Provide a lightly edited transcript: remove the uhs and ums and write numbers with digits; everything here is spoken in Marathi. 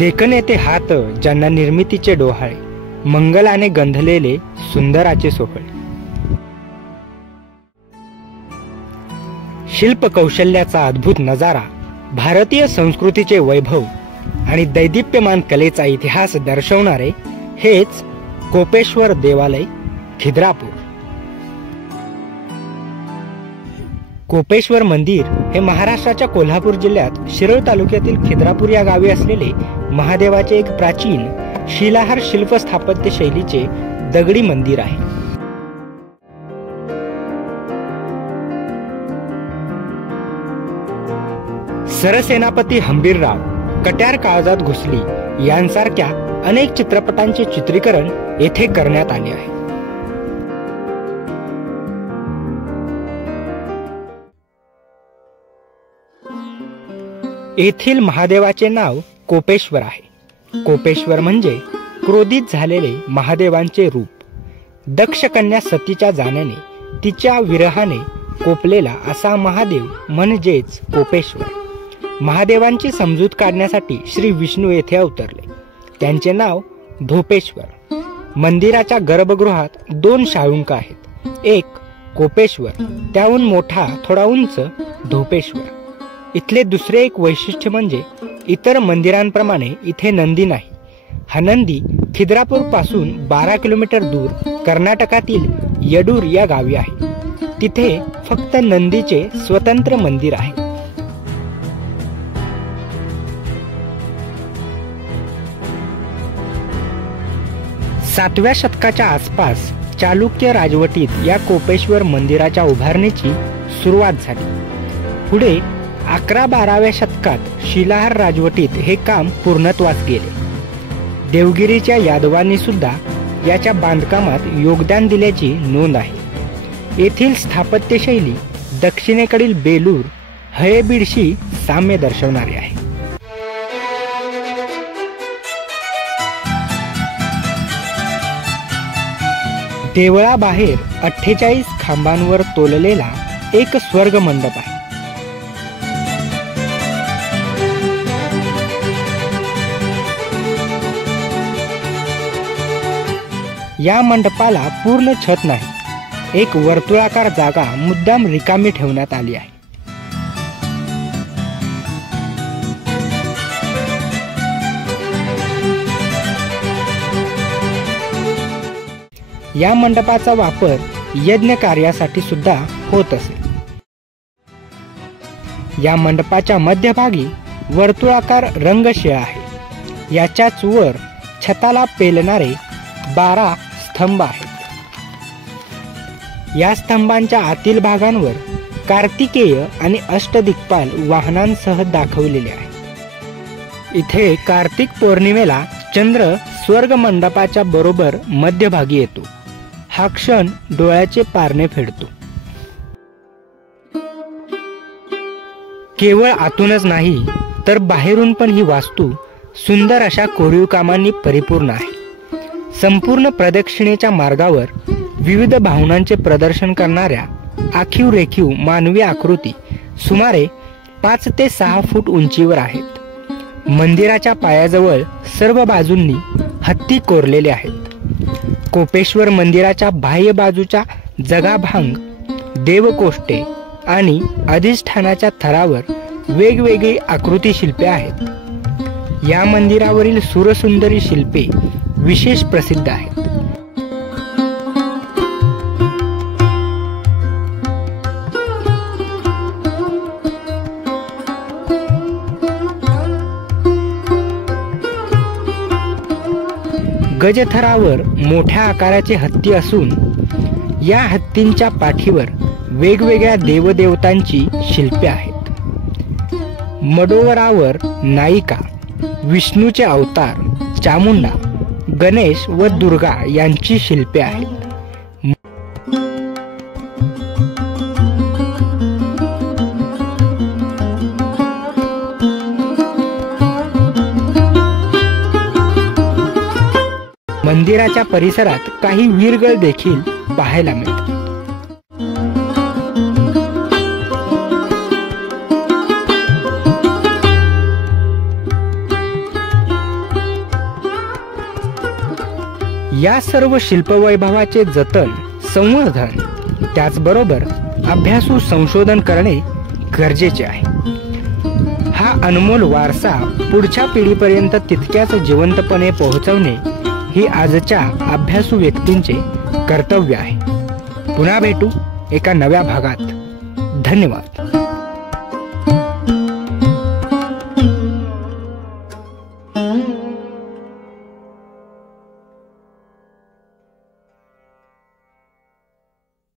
देखण येते हात ज्यांना निर्मितीचे डोहाळे, मंगलाने गंधलेले सुंदराचे सोहळे. शिल्प कौशल्याचा अद्भुत नजारा, भारतीय संस्कृतीचे वैभव आणि दैदिप्यमान कलेचा इतिहास दर्शवणारे हेच कोपेश्वर देवालय, खिद्रापूर. कोपेश्वर मंदिर हे महाराष्ट्राच्या कोल्हापूर जिल्ह्यात शिरोळ तालुक्यातील खिद्रापूर या गावी असलेले महादेवाचे एक प्राचीन शिलाहार शिल्प स्थापत्य शैलीचे दगडी मंदिर आहे. सरसेनापती हंबीरराव, कट्यार काळजात घुसली यांसारख्या अनेक चित्रपटांचे चित्रीकरण येथे करण्यात आले आहे. येथील महादेवाचे नाव कोपेश्वर आहे. कोपेश्वर म्हणजे क्रोधित झालेले महादेवांचे रूप. दक्ष कन्या सतीच्या जाण्याने, तिच्या विरहाने कोपलेला असा महादेव म्हणजेच कोपेश्वर. महादेवांची समजूत काढण्यासाठी श्री विष्णू येथे अवतरले. त्यांचे नाव धोपेश्वर. मंदिराच्या गर्भगृहात 2 शाळुंक आहेत. एक कोपेश्वर, त्याहून मोठा थोडा उंच धोपेश्वर. इथले दुसरे एक वैशिष्ट्य म्हणजे इतर मंदिरांप्रमाणे इथे नंदी नाही. हा नंदी खिद्रापूर पासून 12 किलोमीटर दूर कर्नाटकातील यडूर या गावी आहे. तिथे फक्त नंदीचे स्वतंत्र मंदिर आहे. सातव्या शतकाच्या आसपास चालुक्य राजवटीत या कोपेश्वर मंदिराच्या उभारणीची सुरुवात झाली. पुढे 11-12व्या शतकात शिलाहार राजवटीत हे काम पूर्णत्वास गेले. देवगिरीच्या यादवांनी सुद्धा याच्या बांधकामात योगदान दिल्याची नोंद आहे. येथील स्थापत्यशैली दक्षिणेकडील बेलूर, हळेबीडशी साम्य दर्शवणारी आहे. देवळाबाहेर 48 खांबांवर तोललेला एक स्वर्ग मंडप आहे. या मंडपाला पूर्ण छत नाही. एक वर्तुळाकार जागा मुद्दाम रिकामी ठेवण्यात आली आहे. या मंडपाचा वापर यज्ञ कार्यासाठी सुद्धा होत असे. या मंडपाच्या मध्यभागी वर्तुळाकार रंगशिळा आहे. याच्याच वर छताला पेलणारे 12 स्तंभ आहेत. या स्तंभांच्या आतील भागांवर कार्तिकेय आणि अष्टदिक्पाल वाहनांसह दाखवलेले आहे. इथे कार्तिक पौर्णिमेला चंद्र स्वर्ग मंडपाच्या बरोबर मध्यभागी येतो. हा क्षण डोळ्याचे पारणे फेडतो. केवळ आतूनच नाही तर बाहेरून पण ही वास्तू सुंदर अशा कोरीव कामांनी परिपूर्ण आहे. संपूर्ण प्रदक्षिणेच्या मार्गावर विविध भावनांचे प्रदर्शन करणाऱ्या आखीव रेखीव मानवी आकृती सुमारे 5 ते 6 फूट उंचीवर आहेत. मंदिराच्या पायाजवळ सर्व बाजूंनी हत्ती कोरलेले आहेत. कोपेश्वर मंदिराच्या बाह्य बाजूच्या जगाभांग, देवकोष्ठे आणि अधिष्ठानाच्या थरावर वेगवेगळी आकृती शिल्पे आहेत. या मंदिरावरील सुरसुंदरी शिल्पे विशेष प्रसिद्ध आहेत. गजथरावर मोठ्या आकाराचे हत्ती असून या हत्तींच्या पाठीवर वेगवेगळ्या देवदेवतांची शिल्पे आहेत. मडोवरावर नायिका, विष्णूचे अवतार, चामुंडा, गणेश व दुर्गा यांची शिल्पे आहेत. मंदिराच्या परिसरात काही वीरगळ देखील पाहायला मिळतात. या सर्व शिल्पवैभवाचे जतन, संवर्धन, त्याचबरोबर अभ्यासू संशोधन करणे गरजेचे आहे. हा अनमोल वारसा पुढच्या पिढीपर्यंत तितक्याच जिवंतपणे पोहोचवणे ही आजच्या अभ्यासू व्यक्तींचे कर्तव्य आहे. पुन्हा भेटू एका नव्या भागात. धन्यवाद.